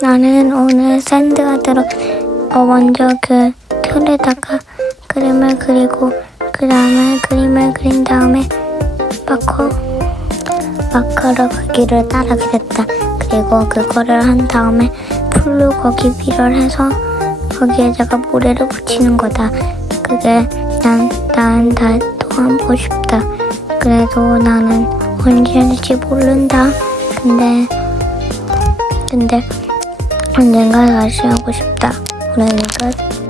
나는 오늘 들어 어, 먼저 그 틀에다가 그림을 그리고 그 다음에 그림을 그린 다음에 마커 마커로 거기를 따라 그렸다. 그리고 그거를 한 다음에 풀로 거기 위를 해서 거기에다가 모래를 붙이는 거다. 그게 난 난 다또 하고 싶다. 그래도 나는 언제 할지 모른다. 근데 근데 언젠가 다시 하고 싶다. 오늘은 끝.